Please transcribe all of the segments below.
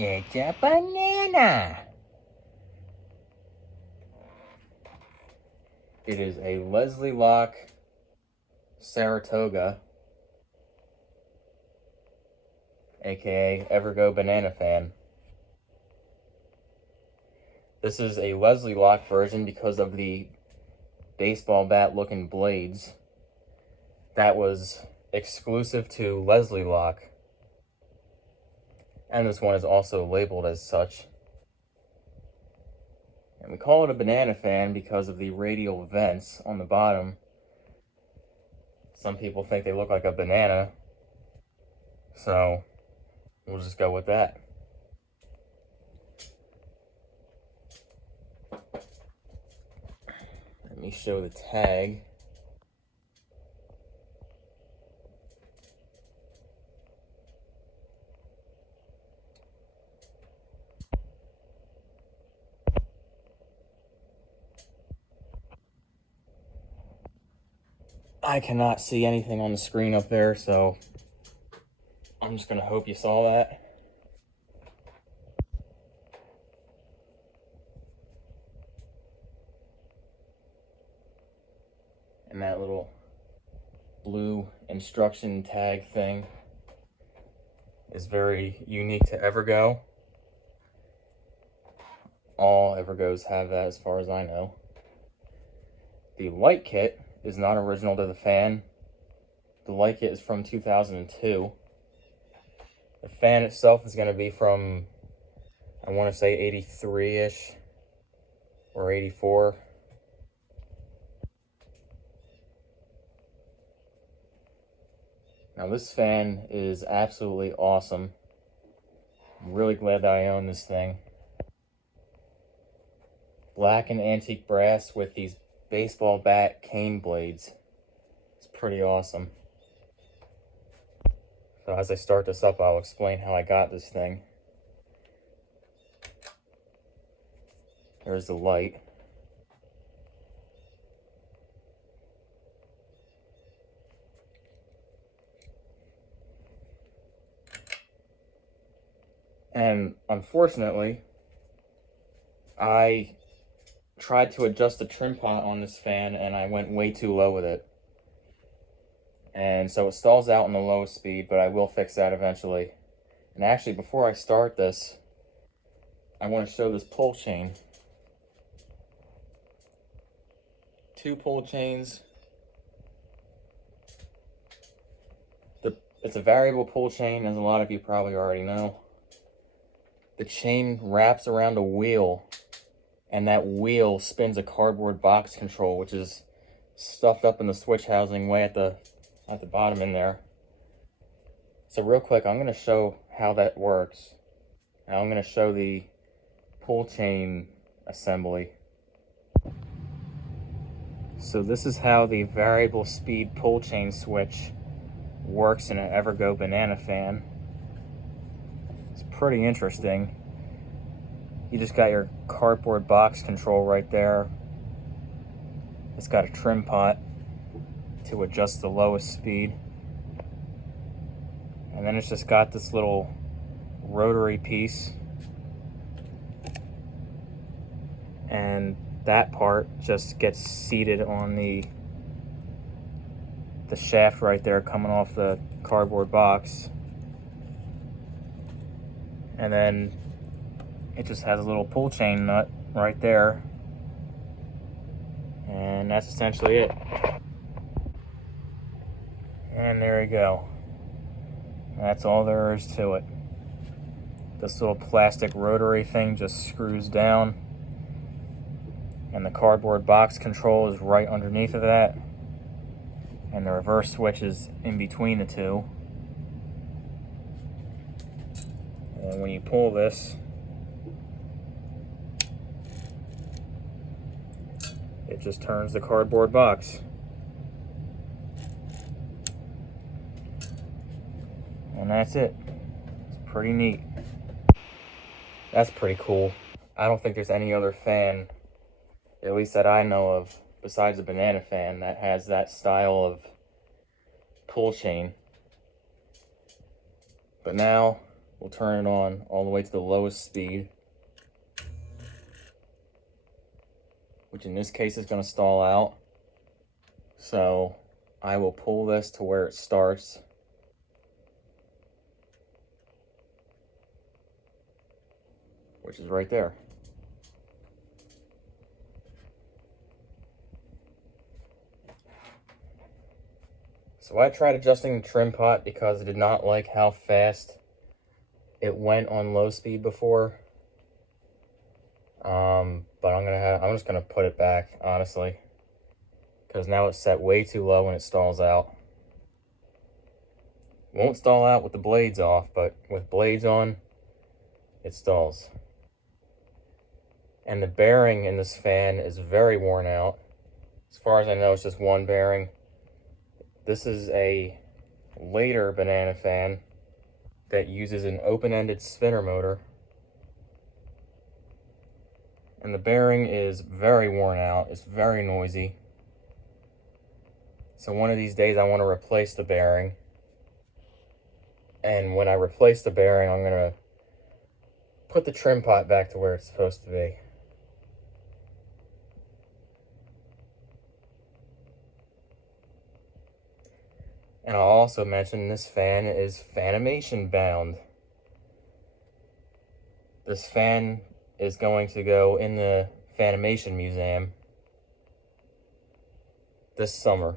It's a banana. It is a Locke Saratoga, aka Evergo banana fan. This is a Locke version because of the baseball bat looking blades. That was exclusive to Locke. And this one is also labeled as such. And we call it a banana fan because of the radial vents on the bottom. Some people think they look like a banana, so we'll just go with that. Let me show the tag. I cannot see anything on the screen up there, so I'm just going to hope you saw that. And that little blue instruction tag thing is very unique to Evergo. All Evergos have that as far as I know. The light kit is not original to the fan. The light kit is from 2002. The fan itself is going to be from, I want to say 83-ish or 84. Now this fan is absolutely awesome. I'm really glad that I own this thing. Black and antique brass with these baseball bat cane blades. It's pretty awesome. So as I start this up, I'll explain how I got this thing. There's the light. And unfortunately, I tried to adjust the trim pot on this fan and I went way too low with it. And so it stalls out in the lowest speed, but I will fix that eventually. And actually, before I start this, I want to show this pull chain. 2 pull chains. It's a variable pull chain, as a lot of you probably already know. The chain wraps around a wheel, and that wheel spins a cardboard box control, which is stuffed up in the switch housing way at the bottom in there. So real quick, I'm going to show how that works. Now I'm going to show the pull chain assembly. So this is how the variable speed pull chain switch works in an Evergo banana fan. It's pretty interesting. You just got your cardboard box control right there. It's got a trim pot to adjust the lowest speed. And then it's just got this little rotary piece. And that part just gets seated on the shaft right there coming off the cardboard box. And then it just has a little pull chain nut right there. And that's essentially it. And there you go. That's all there is to it. This little plastic rotary thing just screws down. And the cardboard box control is right underneath of that. And the reverse switch is in between the two. And when you pull this, it just turns the cardboard box. And that's it. It's pretty neat. That's pretty cool. I don't think there's any other fan, at least that I know of, besides a banana fan, that has that style of pull chain. But now We'll turn it on all the way to the lowest speed, which in this case is going to stall out. So I will pull this to where it starts. Which is right there. So I tried adjusting the trim pot because I did not like how fast it went on low speed before. But I'm just gonna put it back, honestly, because now it's set way too low when it stalls out. Won't stall out with the blades off, but with blades on, it stalls. And the bearing in this fan is very worn out. As far as I know, it's just one bearing. This is a later banana fan that uses an open-ended spinner motor. And the bearing is very worn out. It's very noisy. So one of these days I want to replace the bearing. And when I replace the bearing, I'm going to put the trim pot back to where it's supposed to be. And I'll also mention this fan is Fanimation bound. This fan is going to go in the Fanimation Museum this summer.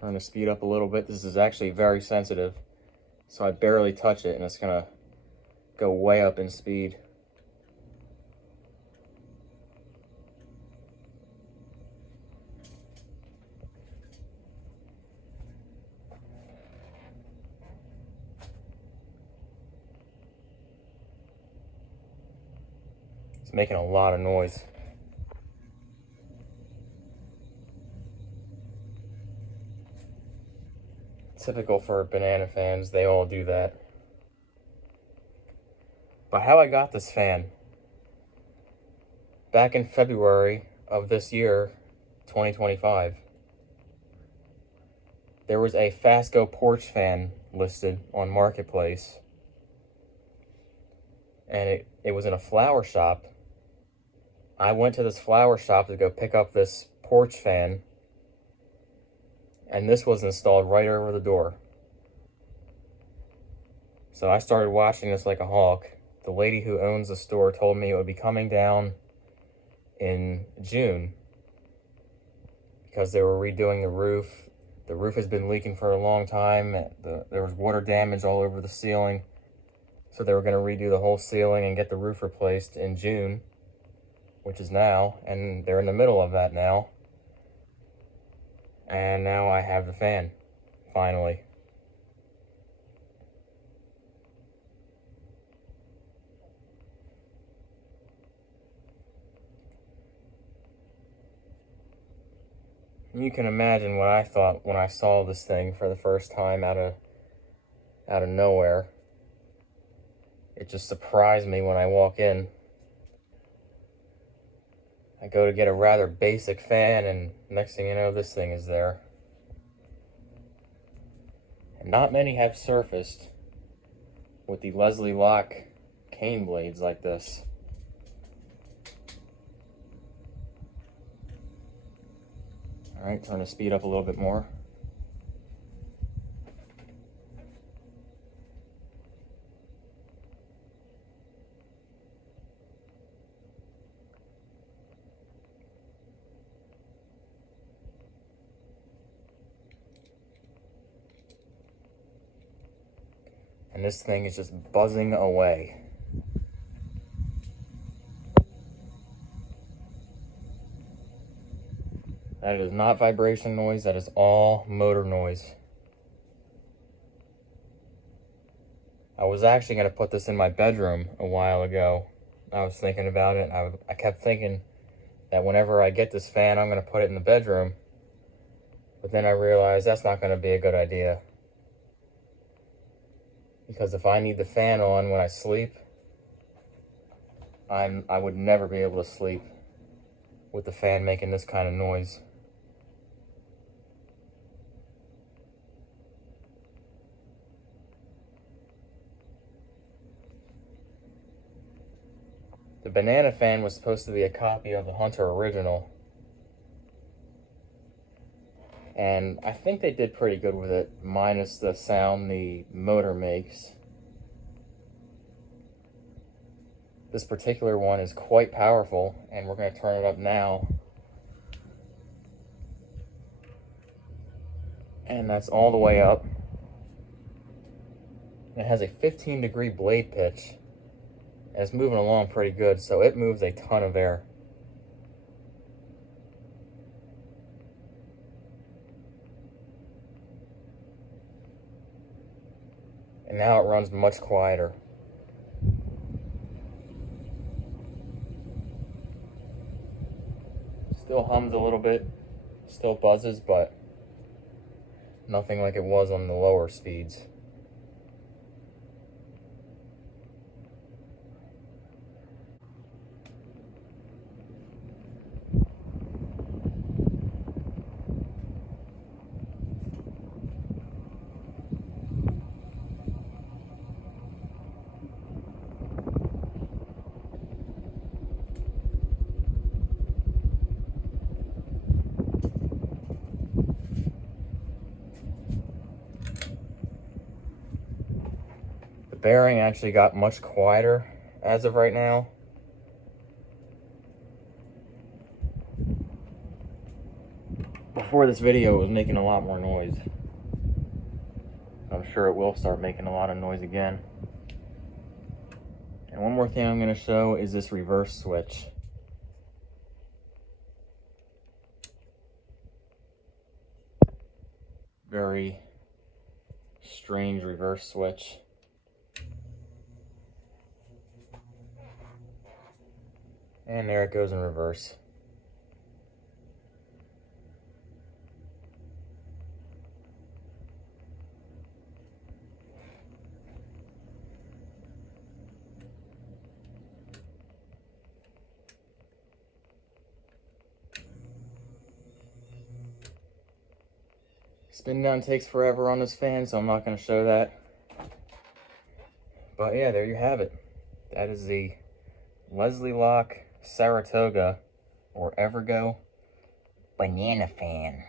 Turn the speed up a little bit. This is actually very sensitive, so I barely touch it and it's gonna go way up in speed. It's making a lot of noise. Typical for banana fans, they all do that. But how I got this fan, back in February of this year, 2025, there was a Fasco porch fan listed on Marketplace. And it was in a flower shop. I went to this flower shop to go pick up this porch fan, and this was installed right over the door. So I started watching this like a hawk. The lady who owns the store told me it would be coming down in June because they were redoing the roof. The roof has been leaking for a long time. There was water damage all over the ceiling. So they were going to redo the whole ceiling and get the roof replaced in June, which is now, and they're in the middle of that now. And now I have the fan, finally. You can imagine what I thought when I saw this thing for the first time out of nowhere. It just surprised me when I walk in. I go to get a rather basic fan, and next thing you know, this thing is there. And not many have surfaced with the Locke cane blades like this. Alright, turn the speed up a little bit more. And this thing is just buzzing away. That is not vibration noise, that is all motor noise. I was actually going to put this in my bedroom a while ago. I was thinking about it. I kept thinking that whenever I get this fan, I'm going to put it in the bedroom. But then I realized that's not going to be a good idea. Because if I need the fan on when I sleep, I would never be able to sleep with the fan making this kind of noise. The banana fan was supposed to be a copy of the Hunter original, and I think they did pretty good with it, minus the sound the motor makes. This particular one is quite powerful, and we're going to turn it up now. And that's all the way up. It has a 15-degree blade pitch. And it's moving along pretty good, so it moves a ton of air. And now it runs much quieter. Still hums a little bit, still buzzes, but nothing like it was on the lower speeds. The bearing actually got much quieter as of right now. Before this video, it was making a lot more noise. I'm sure it will start making a lot of noise again. And one more thing I'm going to show is this reverse switch. Very strange reverse switch. And there it goes in reverse. Spin down takes forever on this fan, so I'm not going to show that. But yeah, there you have it. That is the Locke Saratoga, or Evergo, banana fan.